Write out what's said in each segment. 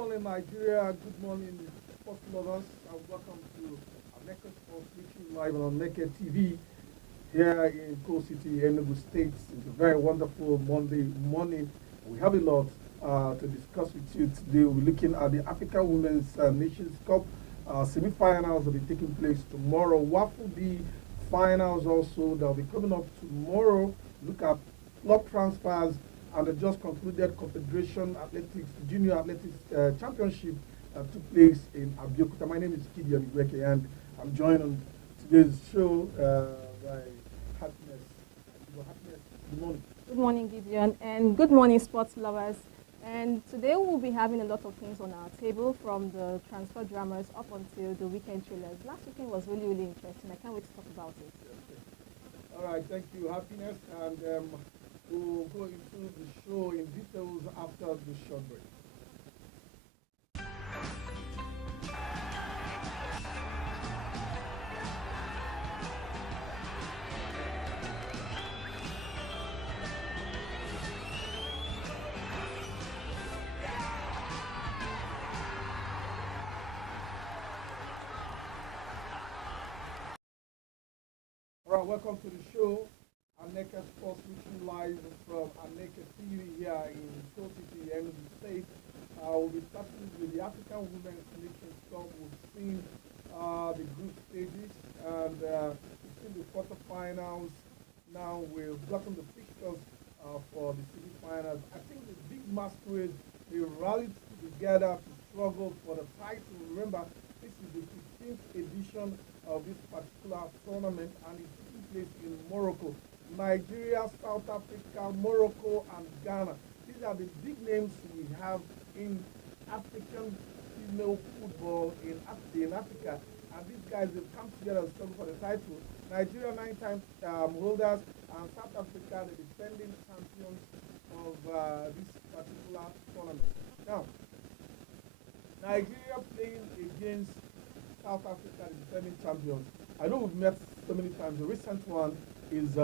morning, Nigeria. Good morning, sports lovers. And welcome to Aneke Sports Reaching Live on Aneke TV here in Coal City, Enugu State. It's a very wonderful Monday morning. We have a lot to discuss with you today. We're looking at the African Women's Nations Cup semi-finals will be taking place tomorrow. What will be finals also that will be coming up tomorrow? Look at club transfers and the just concluded Confederation Athletics Junior Athletics Championship took place in Abeokuta. My name is Gideon Igweke, and I'm joined on today's show by Happiness. Happiness, good morning. Good morning, Gideon, and good morning, sports lovers. And today we'll be having a lot of things on our table, from the transfer dramas up until the weekend trailers. Last weekend was really, really interesting. I can't wait to talk about it. All right, thank you, Happiness, and we'll go into the show in details after the short break. All right, welcome to the show. Aneke Sports reaching live from Aneke TV here in Coal City, Enugu State. We'll be starting with the African Women's Nations Cup. We've seen the group stages and we've seen the quarterfinals. Now we've gotten the fixtures for the semi-finals. I think the big masquerade, they rallied together to struggle for the title. Remember, this is the 15th edition of this particular tournament, and it's taking place in Morocco. Nigeria, South Africa, Morocco, and Ghana. These are the big names we have in African female football in Africa. And these guys have come together to struggle for the title. Nigeria, 9-time holders, and South Africa, the defending champions of this particular tournament. Now, Nigeria playing against South Africa, the defending champions. I know we've met so many times. The recent one is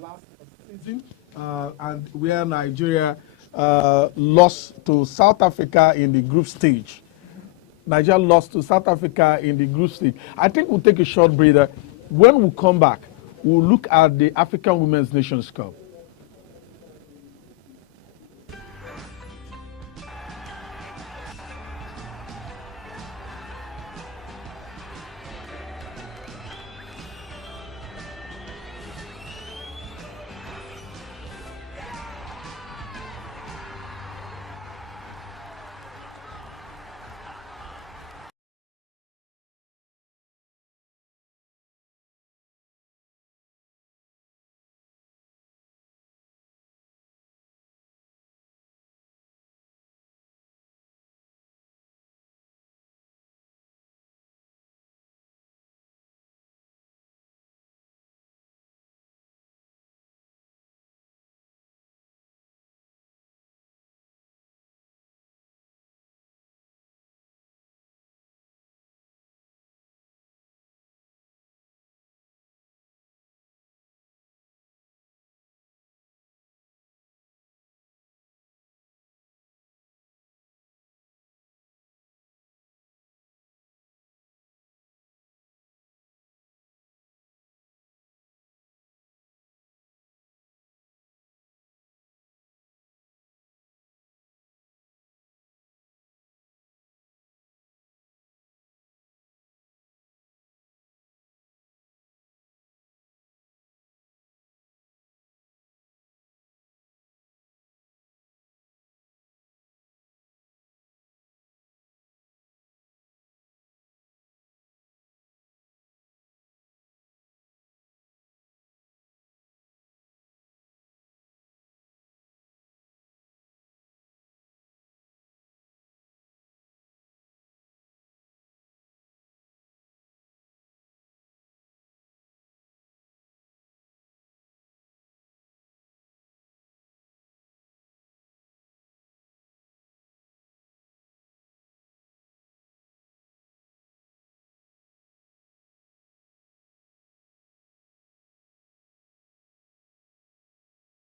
last season, and where Nigeria lost to South Africa in the group stage. Nigeria lost to South Africa in the group stage. I think we'll take a short breather. When we come back, we'll look at the African Women's Nations Cup.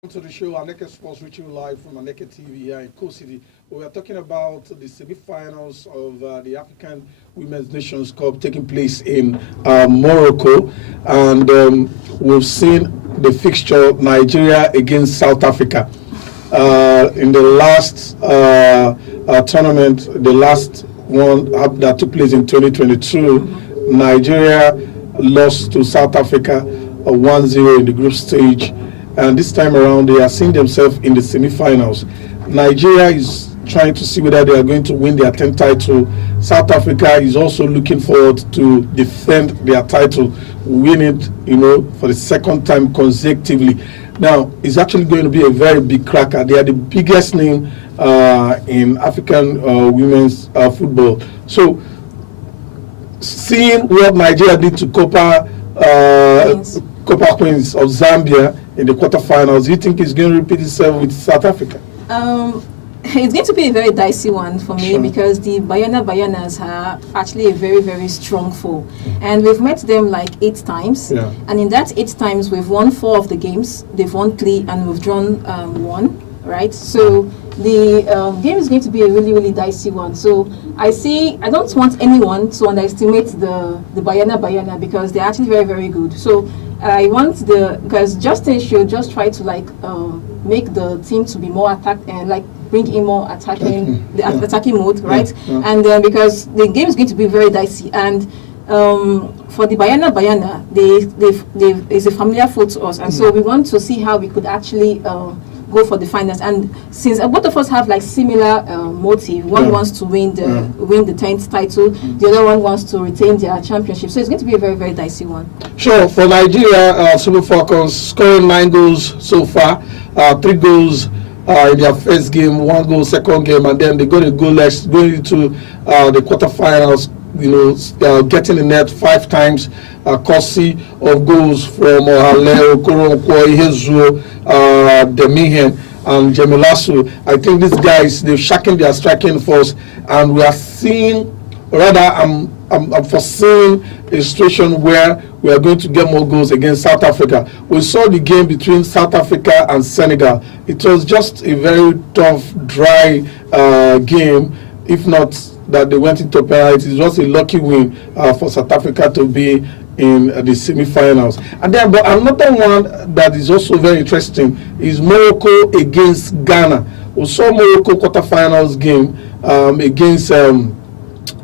To the show, Aneke Sports, reaching you live from Aneke TV here in Coast City. We are talking about the semi-finals of the African Women's Nations Cup taking place in Morocco, and we've seen the fixture Nigeria against South Africa. In the last tournament, the last one that took place in 2022, Nigeria lost to South Africa 1-0 in the group stage. And this time around, they are seeing themselves in the semi-finals. Nigeria is trying to see whether they are going to win their 10th title. South Africa is also looking forward to defend their title, win it, for the second time consecutively. Now, it's actually going to be a very big cracker. They are the biggest name in African women's football. So, seeing what Nigeria did to Copa Queens of Zambia in the quarterfinals, do you think it's going to repeat itself with South Africa? It's going to be a very dicey one for me, because the Bayanas are actually a very, very strong foe. And we've met them like 8 times. Yeah. And in that 8 times, we've won 4 of the games. They've won 3 and we've drawn 1, right? So the game is going to be a really, really dicey one. So I don't want anyone to underestimate the Bayana, because they're actually very, very good. So I want because Justin should just try to make the team to be more attacked and bring in more attacking mode, right? Yeah. And because the game is going to be very dicey, and for the Bayana, they is a familiar foe to us, and so we want to see how we could actually go for the finals. And since both of us have similar motive, one wants to win the 10th title, the other one wants to retain their championship. So it's going to be a very, very dicey one. Sure. For Nigeria, Super Falcons scoring 9 goals so far, 3 goals in their first game, 1 goal second game, and then they got a goalless going into the quarterfinals. Getting the net 5 times, courtesy of goals from Haleo, Koronkwo, Ihezuo, Demihen, and Jemilasu. I think these guys, they've shaken their striking force, and we are seeing, rather, I'm foreseeing a situation where we are going to get more goals against South Africa. We saw the game between South Africa and Senegal. It was just a very tough, dry game, if not that they went into penalties. It was a lucky win for South Africa to be in the semi-finals. And then, but another one that is also very interesting is Morocco against Ghana. We saw Morocco quarterfinals game against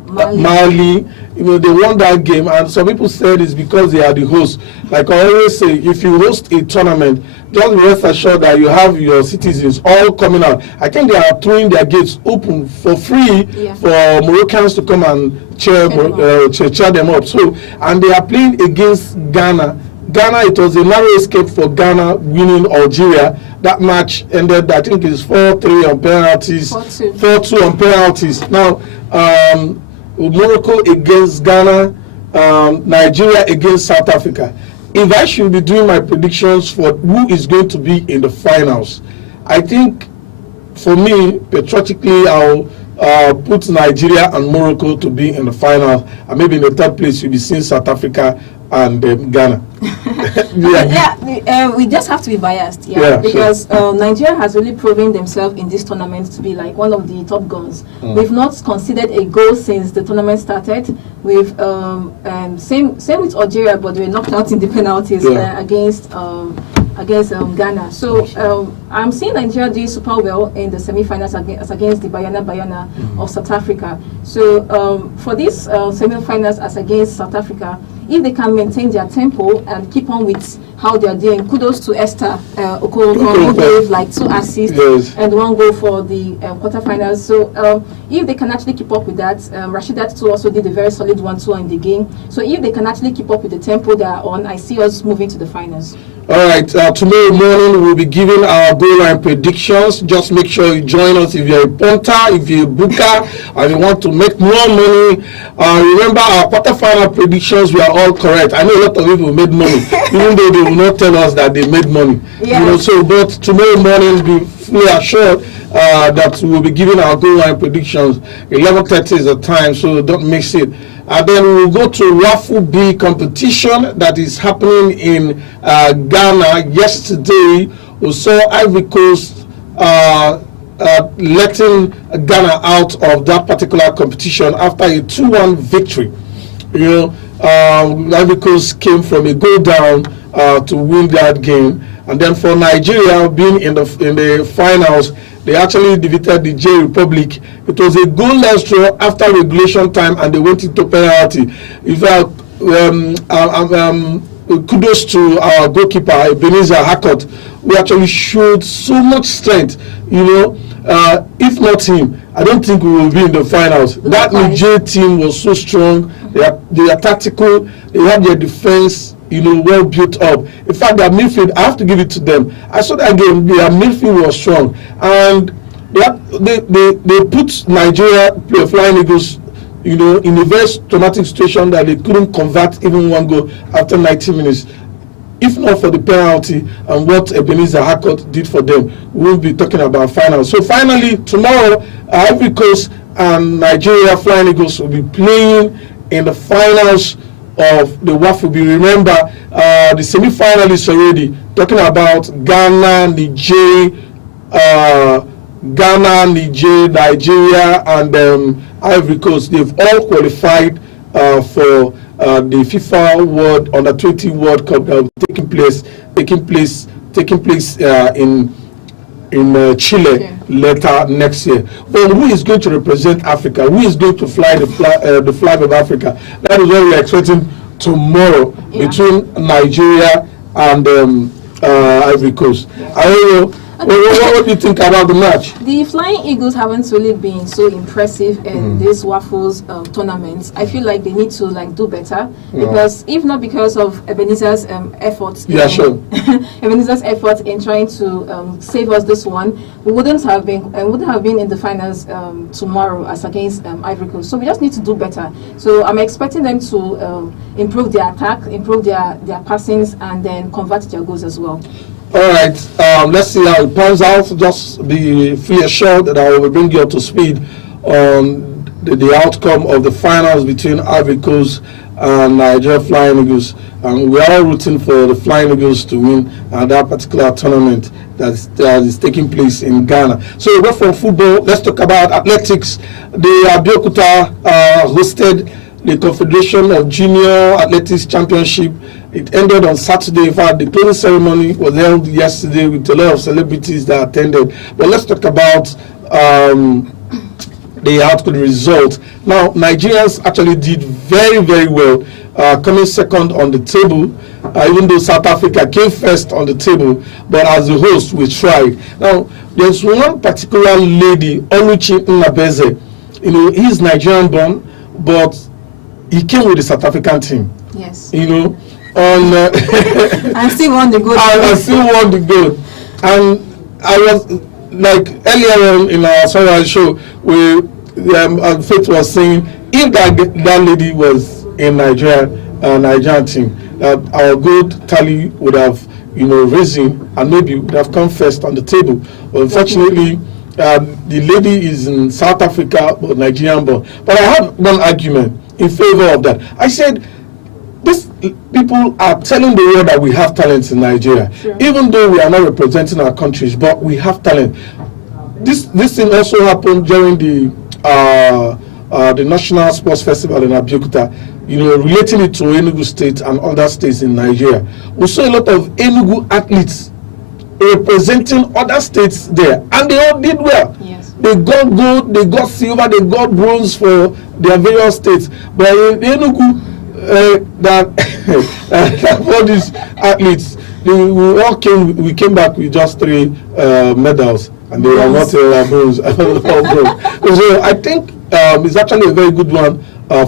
Mali. They won that game, and some people said it's because they are the host. Like I always say, if you host a tournament, just rest assured that you have your citizens all coming out. I think they are throwing their gates open for free for Moroccans to come and cheer them up. So, and they are playing against Ghana. Ghana, it was a narrow escape for Ghana winning Algeria. That match ended, I think it's 4-3 on penalties, 4-2 on penalties. Now, Morocco against Ghana, Nigeria against South Africa. If I should be doing my predictions for who is going to be in the finals, I think, for me, patriotically, I'll put Nigeria and Morocco to be in the final, and maybe in the 3rd place you'll be seeing South Africa and Ghana. We just have to be biased, because Nigeria has really proven themselves in this tournament to be one of the top guns. We've not conceded a goal since the tournament started. We've same with Algeria, but we were knocked out in the penalties against Ghana. So I'm seeing Nigeria doing super well in the semi-finals against the Bayana of South Africa. So for these semi-finals as against South Africa, if they can maintain their tempo and keep on with how they are doing, kudos to Esther Okoronkwo, who gave 2 assists and 1 goal for the quarterfinals. So if they can actually keep up with that, Rashidat too also did a very solid 1-2 in the game. So if they can actually keep up with the tempo they are on, I see us moving to the finals. All right, tomorrow morning we'll be giving our goal line predictions. Just make sure you join us if you're a punter, if you're a booker, and you want to make more money. Remember, our quarterfinal predictions were all correct. I know a lot of people made money, even though they will not tell us that they made money. But tomorrow morning, be fully assured that we'll be giving our goal line predictions. 11:30 is the time, so don't miss it. And then we'll go to Waffle B competition that is happening in Ghana. Yesterday, we saw Ivory Coast letting Ghana out of that particular competition after a 2-1 victory. Ivory Coast came from a goal down to win that game, and then for Nigeria being in the finals, they actually defeated the J Republic. It was a goalless draw after regulation time, and they went into penalty. In fact, kudos to our goalkeeper Ebenezer Hakot, who actually showed so much strength. If not him, I don't think we will be in the finals. That Niger team was so strong. They are tactical. They have their defense, well built up. In fact, their midfield, I have to give it to them. I saw that game. Their midfield was strong, and they put Nigeria Flying Eagles, in a very traumatic situation that they couldn't convert even one goal after 90 minutes. If not for the penalty and what Ebenezer Hakot did for them, we won't be talking about finals. So finally, tomorrow, Ivory Coast and Nigeria Flying Eagles will be playing in the finals of the Waffle B. Remember, the semi-finalists already, talking about Ghana, Nigeria, and Ivory Coast. They've all qualified for the FIFA World Under-20 World Cup that will be taking place in Chile later next year. But who is going to represent Africa? Who is going to fly the flag of Africa? That is what we are expecting tomorrow between Nigeria and Ivory Coast. I don't know. What do you think about the match? The Flying Eagles haven't really been so impressive in this Waffles tournaments. I feel like they need to do better, because if not because of Ebenezer's efforts, Ebenezer's efforts in trying to save us this one, we wouldn't have been in the finals tomorrow as against Ivory Coast. So we just need to do better. So I'm expecting them to improve their attack, improve their passings, and then convert their goals as well. All right, let's see how it pans out. Just be free assured that I will bring you up to speed on the outcome of the finals between Ivory Coast and Nigeria Flying Eagles. And we are all rooting for the Flying Eagles to win that particular tournament that is taking place in Ghana. So we're from football. Let's talk about athletics. The Abeokuta hosted the Confederation of Junior Athletics Championship. It ended on Saturday. In fact, the closing ceremony was held yesterday with a lot of celebrities that attended. But let's talk about the outcome result. Now, Nigerians actually did very, very well, coming second on the table, even though South Africa came first on the table. But as a host, we tried. Now, there's one particular lady, Oluchi Nnabeze. He's Nigerian born, but he came with the South African team. Yes. And still won the gold. And still won the gold. And I was earlier on in our Sunrise show, Faith was saying if that lady was in Nigerian team, our gold tally would have risen and maybe would have come first on the table. But unfortunately, the lady is in South Africa but Nigerian born. But I had one argument in favor of that. I said, these people are telling the world that we have talents in Nigeria, even though we are not representing our countries, but we have talent. This thing also happened during the National Sports Festival in Abeokuta, relating it to Enugu State and other states in Nigeria. We saw a lot of Enugu athletes representing other states there, and they all did well. Yes. They got gold, they got silver, they got bronze for their various states. But in Enugu, all these athletes, we came back with just 3 medals, and they were not bronze. So I think it's actually a very good one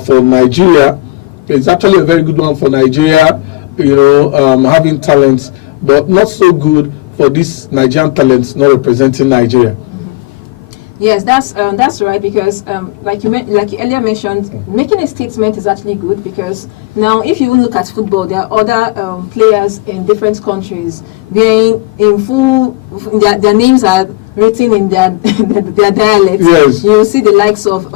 for Nigeria. It's actually a very good one for Nigeria, having talents, but not so good for these Nigerian talents not representing Nigeria. Yes, that's right, because like you earlier mentioned, making a statement is actually good, because now if you look at football, there are other players in different countries being in full, their names are written in their dialects. Yes. You see the likes of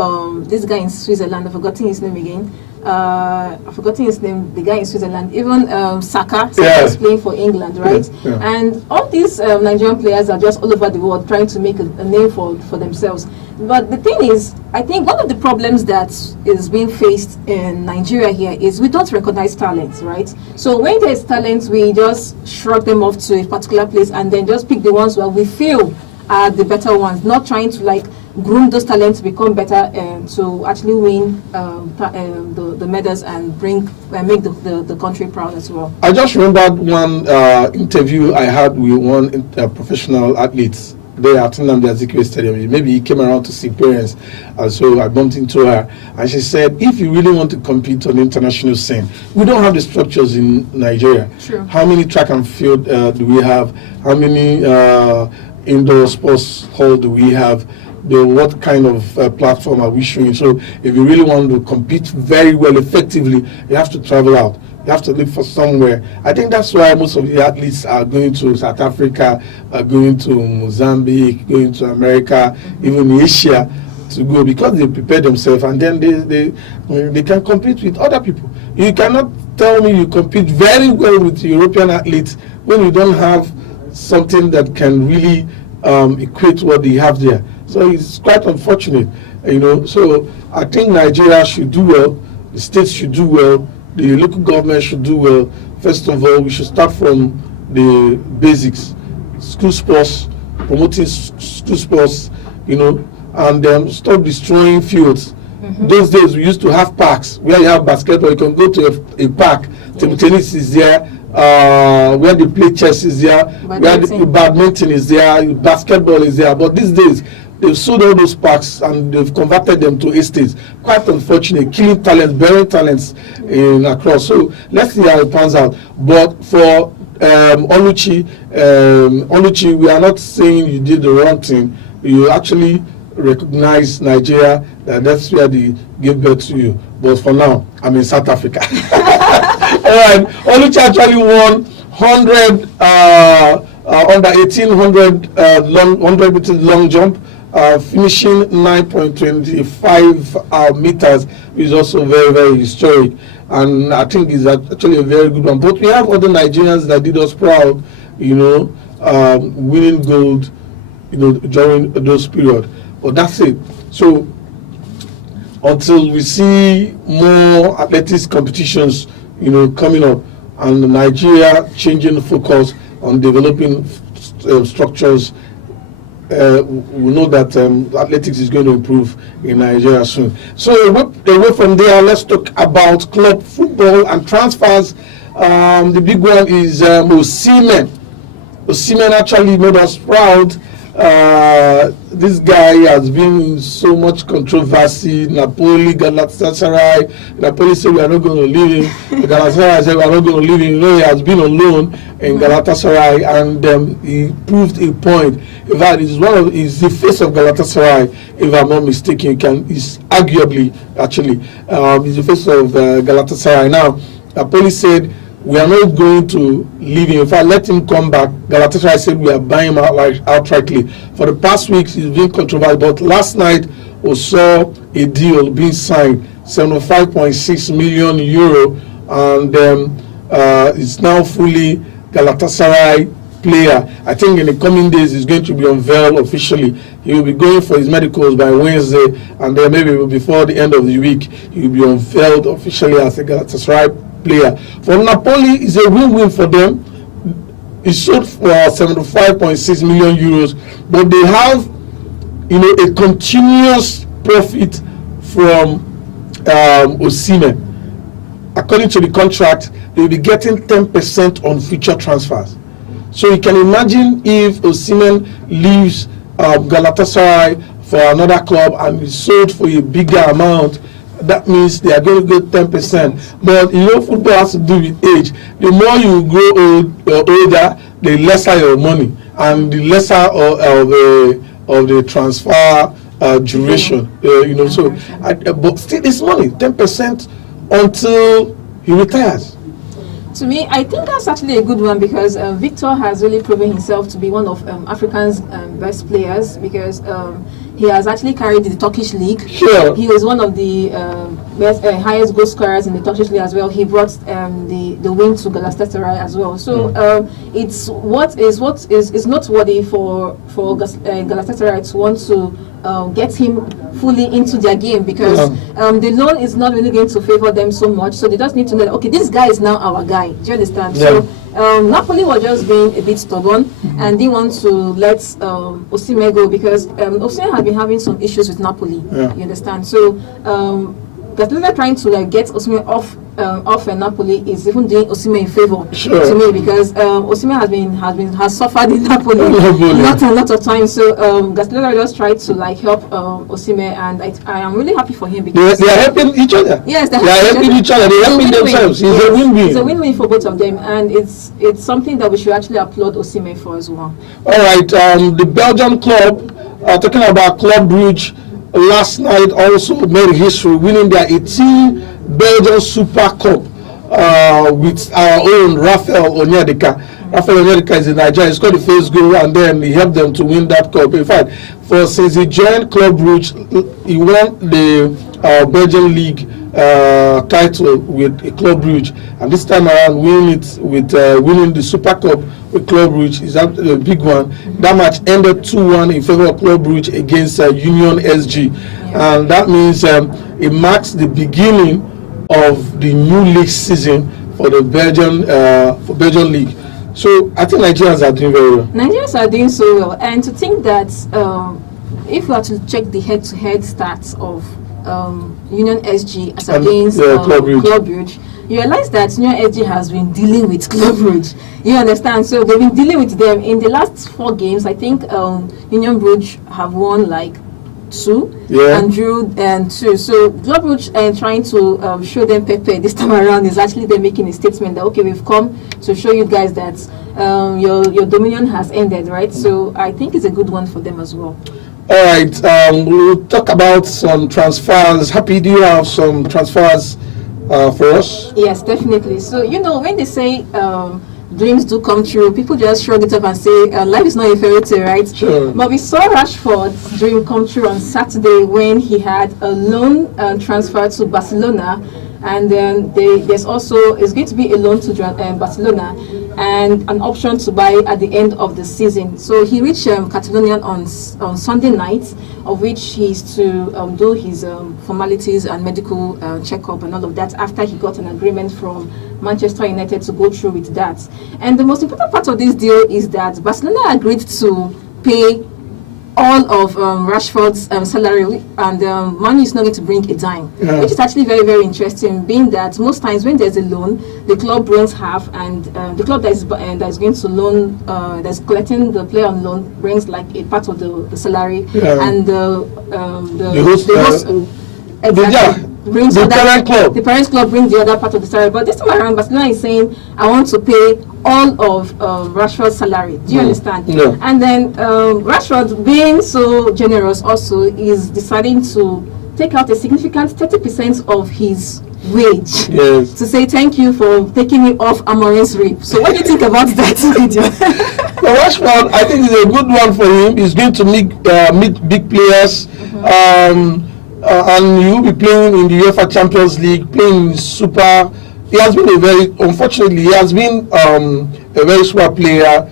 this guy in Switzerland, I've forgotten his name again. I've forgotten his name, the guy in Switzerland, even Saka is playing for England, right? And all these Nigerian players are just all over the world trying to make a name for themselves. But the thing is, I think one of the problems that is being faced in Nigeria here is we don't recognize talents, right? So when there's talent, we just shrug them off to a particular place and then just pick the ones where we feel are the better ones, not trying to like groom those talents to become better to actually win the medals and make the country proud as well. I just remembered one interview I had with one professional athlete there at Nnamdi Azikiwe Stadium. Maybe he came around to see parents, so I bumped into her, and she said, if you really want to compete on the international scene, we don't have the structures in Nigeria. True. How many track and field do we have? How many indoor sports hall do we have? What kind of platform are we showing? So if you really want to compete very well, effectively, you have to travel out. You have to look for somewhere. I think that's why most of the athletes are going to South Africa, are going to Mozambique, going to America, even Asia to go, because they prepare themselves and then they can compete with other people. You cannot tell me you compete very well with European athletes when you don't have something that can really equate what they have there. So it's quite unfortunate, So I think Nigeria should do well, the states should do well, the local government should do well. First of all, we should start from the basics, school sports, promoting school sports, and then stop destroying fields. Those days we used to have parks where you have basketball, you can go to a park, table tennis is there, where they play chess is there, where the badminton is there, basketball is there. But these days, they've sold all those parks and they've converted them to estates. Quite unfortunate, killing talents, burying talents across. So let's see how it pans out. But for Oluchi, we are not saying you did the wrong thing. You actually recognize Nigeria, that's where they gave birth to you. But for now, I'm in South Africa. All right, Oluchi actually won 100 under 1800 100 meters long jump, finishing 9.25 meters, which is also very, very historic. And I think it's actually a very good one. But we have other Nigerians that did us proud, winning gold, during those periods. But that's it. So until we see more athletics competitions, coming up, and Nigeria changing the focus on developing structures, we know that athletics is going to improve in Nigeria soon. So away from there, let's talk about club football and transfers. The big one is Osimhen. Osimhen actually made us proud. This guy has been in so much controversy. Napoli, Galatasaray. Napoli said we are not going to leave him. Galatasaray said we are not going to leave him. He has been on loan in Galatasaray, and he proved a point. In fact, he's the face of Galatasaray, if I'm not mistaken. He's arguably, actually, he's the face of Galatasaray. Now, Napoli said we are not going to leave him. In fact, let him come back. Galatasaray said we are buying him outrightly. For the past weeks, he's been controversial, but last night we saw a deal being signed, 75.6 million euro, and it's now fully Galatasaray player. I think in the coming days he's going to be unveiled officially. He will be going for his medicals by Wednesday, and then maybe before the end of the week he will be unveiled officially as a Galatasaray player. For Napoli, it's a win-win for them. It sold for 75.6 million euros, but they have, a continuous profit from Osimhen. According to the contract, they will be getting 10% on future transfers. So you can imagine if Osimhen leaves Galatasaray for another club and is sold for a bigger amount, that means they are going to get 10%. But football has to do with age. The more you grow older, the lesser your money and the lesser of the transfer duration. But still, it's money, 10% until he retires. To me, I think that's actually a good one, because Victor has really proven himself to be one of Africa's best players, because he has actually carried the Turkish league. Sure. He was one of the highest goal scorers in the Turkish league as well. He brought the win to Galatasaray as well. So it's what is noteworthy for Galatasaray to want to get him fully into their game, because the loan is not really going to favor them so much. So they just need to know that, okay, this guy is now our guy. Do you understand? So Napoli was just being a bit stubborn and didn't want to let Osimhen go, because Osimhen had been having some issues with Napoli. You understand? So Galatasaray trying to get Osimhen off Napoli is even doing Osimhen a favor to me, because Osimhen has suffered in Napoli not a lot of times. So Galatasaray just tried to help Osimhen, and I am really happy for him, because they are helping each other. Yes, they are helping each other. They are helping themselves. It's a win-win. It's a win-win for both of them, and it's something that we should actually applaud Osimhen for as well. All right, the Belgian club, talking about Club Brugge, last night also made history, winning their 18th Belgian Super Cup with our own Raphael Onyedika. Raphael Onyedika is in Nigeria. He scored the first goal, and then he helped them to win that cup. In fact, since he joined Club Brugge, he won the Belgian League title with Club Brugge, and this time around winning it with winning the Super Cup with Club Brugge is a big one. That match ended 2-1 in favor of Club Brugge against Union SG, and that means it marks the beginning of the new league season for the Belgian league. So I think Nigerians are doing very well. Nigerians are doing so well, and to think that if we are to check the head-to-head stats of Union SG as against Club Brugge, you realize that Union SG has been dealing with Club Brugge. You understand? So they've been dealing with them in the last 4 games. I think Union Brugge have won 2 and drew 2. So Club Brugge trying to show them Pepe this time around is actually them making a statement that, okay, we've come to show you guys that your dominion has ended, right? So I think it's a good one for them as well. All right, we'll talk about some transfers. Happy, do you have some transfers for us? Yes, definitely. So, when they say dreams do come true, people just shrug it up and say life is not a fairy tale, right? Sure. But we saw Rashford's dream come true on Saturday when he had a loan transfer to Barcelona, and then there's also going to be a loan to Barcelona and an option to buy at the end of the season. So he reached Catalonia on Sunday night, of which he's to do his formalities and medical checkup and all of that after he got an agreement from Manchester United to go through with that. And the most important part of this deal is that Barcelona agreed to pay all of Rashford's salary, and Man U is not going to bring a dime, which is actually very, very interesting, being that most times when there's a loan, the club brings half, and the club that is going to loan, that's collecting the player on loan, brings a part of the salary, and the host brings the parent club. The parent club brings the other part of the salary. But this time around, Barcelona is saying, I want to pay all of Rashford's salary. Do you understand? No. And then Rashford, being so generous, also is deciding to take out a significant 30% of his wage to say thank you for taking me off Amorim's rib. So what do you think about that video? Well, Rashford, I think, is a good one for him. He's going to meet big players. And he will be playing in the UEFA Champions League, playing in Super. He has been unfortunately, he has been a very smart player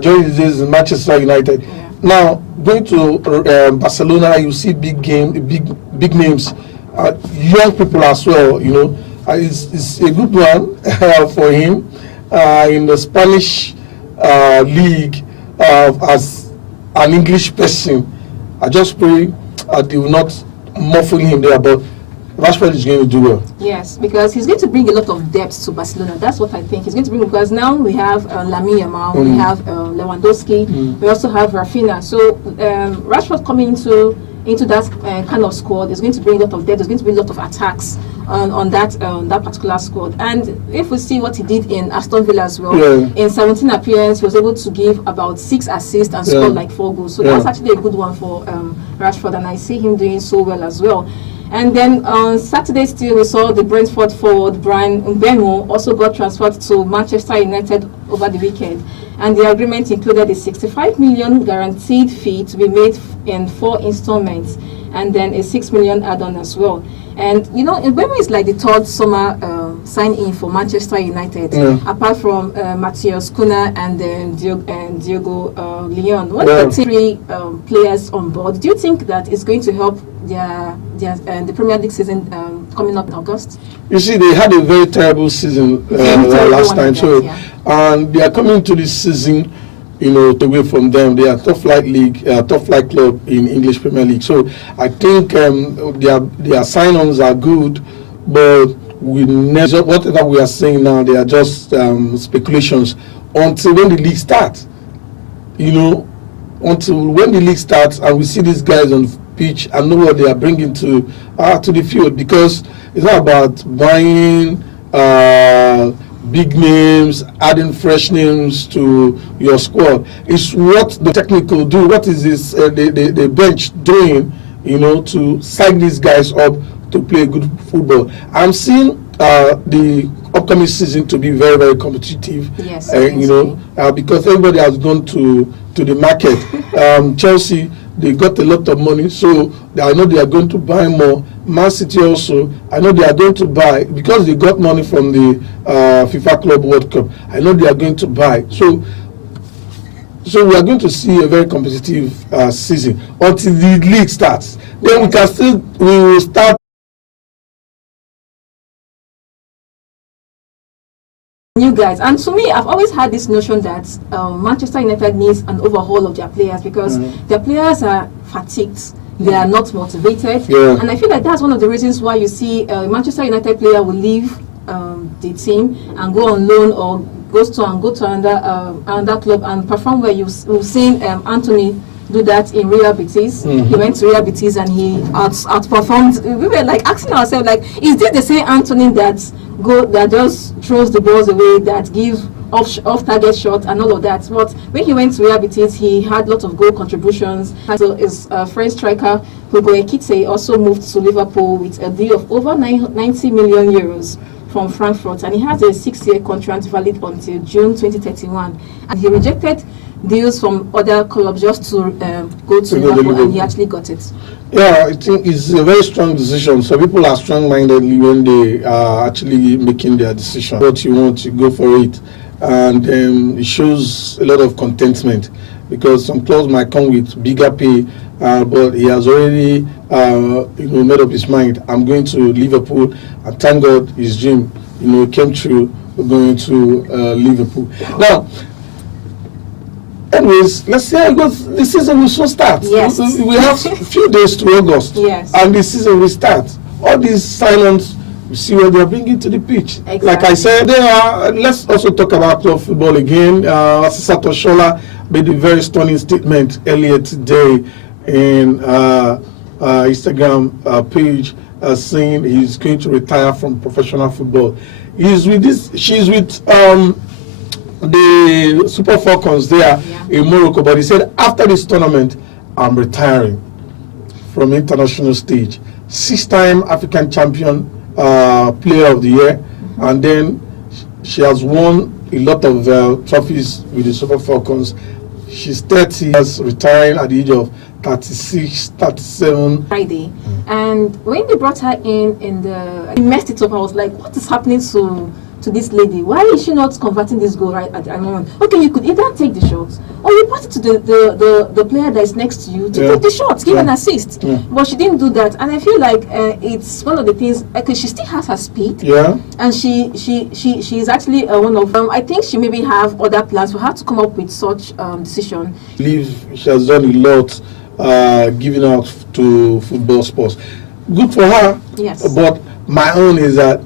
during his days in Manchester United. Now, going to Barcelona, you see big names, young people as well, It's a good one for him in the Spanish league as an English person. I just pray they will not muffling him there, but Rashford is going to do well. Yes, because he's going to bring a lot of depth to Barcelona. That's what I think he's going to bring, because now we have Lamine Yamal, we have Lewandowski, we also have Rafinha. So Rashford coming into that kind of squad is going to bring a lot of depth. There's going to be a lot of attacks on that particular squad. And if we see what he did in Aston Villa as well, in 17 appearances, he was able to give about 6 assists and score 4 goals. So that's actually a good one for Rashford, and I see him doing so well as well. And then on Saturday still, we saw the Brentford forward Brian Mbeumo also got transferred to Manchester United over the weekend. And the agreement included a 65 million guaranteed fee to be made in 4 installments. and then a 6 million add-on as well. And you know, Mbeumo is like the third summer sign-in for Manchester United, apart from Matthias Cunha and then Diego Leon. What are the three players on board? Do you think that it's going to help the Premier League season coming up in August? You see, they had a very terrible season last time, and they are coming to this season, you know, away from them. They are top flight league, top flight club in English Premier League. So I think their sign-ons are good, but whatever we are saying now, they are just speculations until when the league starts. You know, until when the league starts and we see these guys on pitch and know what they are bringing to the field, because it's not about buying big names, adding fresh names to your squad. It's what the technical do. What is this the bench doing, you know, to psych these guys up to play good football? I'm seeing the upcoming season to be very, very competitive. Yes, you know, because everybody has gone to the market. Chelsea, they got a lot of money, so I know they are going to buy more. Man City also, I know they are going to buy, because they got money from the FIFA Club World Cup. I know they are going to buy. So we are going to see a very competitive season until the league starts. Then we will start new guys. And to me, I've always had this notion that Manchester United needs an overhaul of their players, because their players are fatigued. They are not motivated. And I feel like that's one of the reasons why you see a Manchester United player will leave the team and go on loan or go to another club and perform where we've seen Anthony do that in Real Betis. He went to Real Betis and he outperformed. We were like asking ourselves, like, is this the same Anthony that just throws the balls away, that gives off target shots and all of that? But when he went to Real Betis, he had lots of goal contributions. So his French striker Hugo Ekitike also moved to Liverpool with a deal of over 90 million euros from Frankfurt, and he has a 6-year contract valid until June 2031. And he rejected deals from other clubs just to go to Liverpool, and he actually got it. Yeah, I think it's a very strong decision. So people are strong-minded when they are actually making their decision. What you want, you go for it. And it shows a lot of contentment, because some clubs might come with bigger pay, but he has already made up his mind. I'm going to Liverpool, and thank God his dream came true. We're going to Liverpool. Now, anyways, let's see how it goes. The season will soon start. Yes. We have a few days to August. Yes. And the season will start. All these sign-ons, we see what they are bringing to the pitch. Exactly. Like I said, let's also talk about club football again. Sato Shola made a very stunning statement earlier today in Instagram page, saying he's going to retire from professional football. She's with the Super Falcons there in Morocco, but he said, after this tournament, I'm retiring from international stage. 6-time African champion, player of the year, and then she has won a lot of trophies with the Super Falcons. She's 30 years, retiring at the age of 36, 37. Friday. And when they brought her in he messed it up. I was like, what is happening to this lady? Why is she not converting this goal right at the moment? Okay, you could either take the shots or you pass it to the player that is next to you to take the shots, give an assist. But she didn't do that, and I feel like it's one of the things, because she still has her speed. And she's actually one of them. I think she maybe have other plans for her to come up with such decision. I believe she has done a lot giving out to football sports. Good for her. Yes. But my own is that